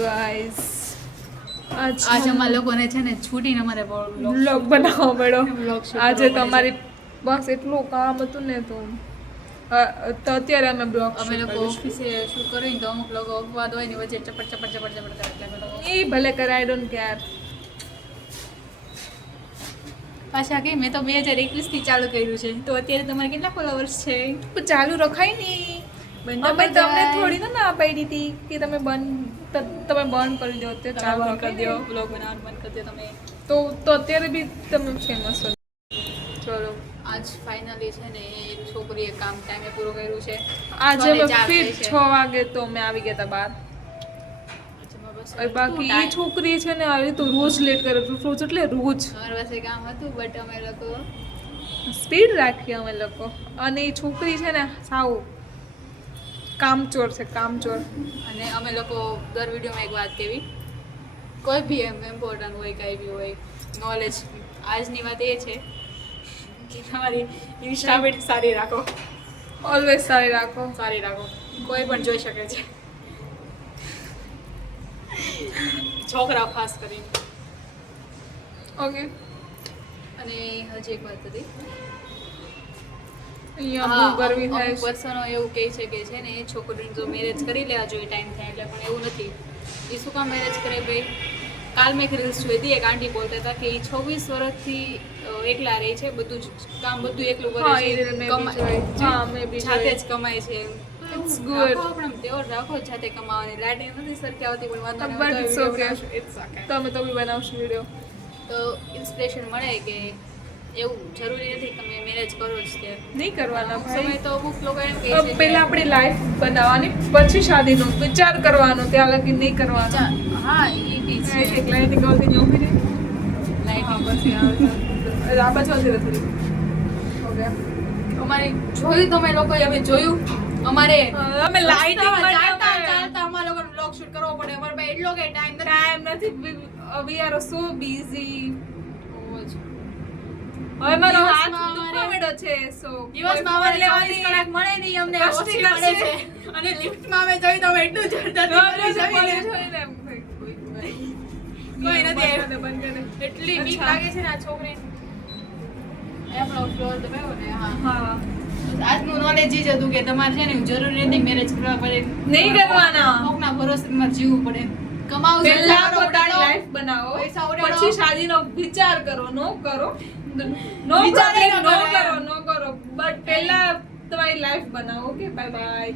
Guys આજ અમારા લોકોને છે ને છૂટીને અમારે વ્લોગ બનાવવો પડ્યો વ્લોગ શૂટ આજે તો અમારી બસ એટલું કામ હતું ને તો અત્યારે અમે બ્લોગ અમે લોકો ઓફિસે શૂટ કરીએ તો અમુક લોકો અપવાદ હોય ને વચ્ચે ચપટ ચપટ ચપટ ચપટ કરે એટલે અમે લોકો એ ભલે કરે આઈ ડોન્ટ કેર પાછા કે મેં તો 2021 થી ચાલુ કર્યું છે તો અત્યારે તમારે કેટલા ફોલોવર્સ છે? ચાલુ રખાય નહીં અમે તમને થોડી ના પાડી હતી કે તમે બંધ કરી દો તે ચાલુ કરી કરી દો દો બ્લોગ બનાવવાનું બંધ કરી દો તમે. તો અત્યારે બી તમે ફેમસ છો ચલો આજ ફાઇનલી છે ને એ છોકરીએ કામ ટાઈમે પૂરું કર્યું છે. આજે છ ને અમે ચાર ફિટ થઈ છે. 6 વાગે તો અમે આવી ગયા હતા બહાર બસ બાકી એ છોકરી છે ને આવી તો રોજ લેટ કરે રોજ એટલે રોજ અમારી પાસે કામ હતું બટ અમે લોકો સ્પીડ રાખીએ અમે લોકો અને એ છોકરી છે ને સાવ કામચોર છે કામચોર અને અમે લોકો દર વિડીયોમાં એક વાત કેવી કોઈ બી એમ ઇમ્પોર્ટન્ટ હોય કાંઈ બી હોય નોલેજ આજની વાત એ છે કે તમારી ઇન્સ્ટામેટ સારી રાખો ઓલવેઝ સારી રાખો કોઈ પણ જોઈ શકે છે છોકરાઓ ખાસ કરીને. ઓકે અને હજી એક વાત હતી અહીંયા બહુ ગરમી થાય છે પર્સનો એવું કહે છે કે છે ને એ છોકરીને જો મેરેજ કરી લેવા જોઈએ ટાઈમ થાય એટલે પણ એવું નથી. એ શું કામ મેરેજ કરે ભાઈ? કાલ મેં એક રીલ્સ જોઈ હતી એક આંટી બોલતા હતા કે એ 26 વર્ષથી એકલા રહે છે બધું જ કામ બધું એકલું કરે છે જાતે જ કમાય છે. It's good. રાખો જાતે કમાવાની લાઈટ નથી સરખી આવતી પણ વાંધો નહીં, But તો it's video okay. બનાવશું. It's okay. તમે તો બી બનાવશો વિડીયો તો ઇન્સ્પિરેશન મળે કે એવું જરૂરી નથી તમે મેરેજ કરો જ તે નહીં કરવાના સમય ભાઈ તો અમુક લોકો એમ કહે છે પહેલા આપણી લાઈફ બનાવવાની પછી શાદીનો વિચાર કરવાનો ત્યાં લગી નહીં કરવાનો હા એ બી છે એક લાઈટિંગ આવતી નોકરી લાઈટિંગ પછી આ બાજુ આવતી થોડી ઓકે અમારે જોયું તમે લોકો હવે જોયું અમારે અમે લાઇટિંગ ચાલતા અમારા લોકોને બ્લોગ શૂટ કરવો પડે અમારે પાસે એટલો કે ટાઈમ નથી. વી આર સો બિઝી હવે મારો હાથ દુખવા માંડ્યો છે સો દિવસમાં અમારે 24 કલાક મળે નહીં અમને કષ્ટી ઓછી મળે કરશે. છે અને લિફ્ટમાં અમે જોઈ તો અમે એટલું જડતા કોઈ નથી એટલી બીક લાગે છે ને આ છોકરી આપણો ફ્લોર દબાવ્યો ને હા આજનું નોલેજ જ હતું કે તમારે છે ને જરૂરી નથી મેરેજ કરવા પડે નહીં કરવાના કોકના ભરોસે તમારે જીવવું પડે કમાવું છે પહેલા સારો પોતાની ઉડાડો લાઈફ બનાવો પૈસા ઉડાડો. પછી શાદીનો વિચાર કરો નો કરો વિચાર નો કરો બટ પહેલા તમારી લાઈફ બનાવો ઓકે બાય બાય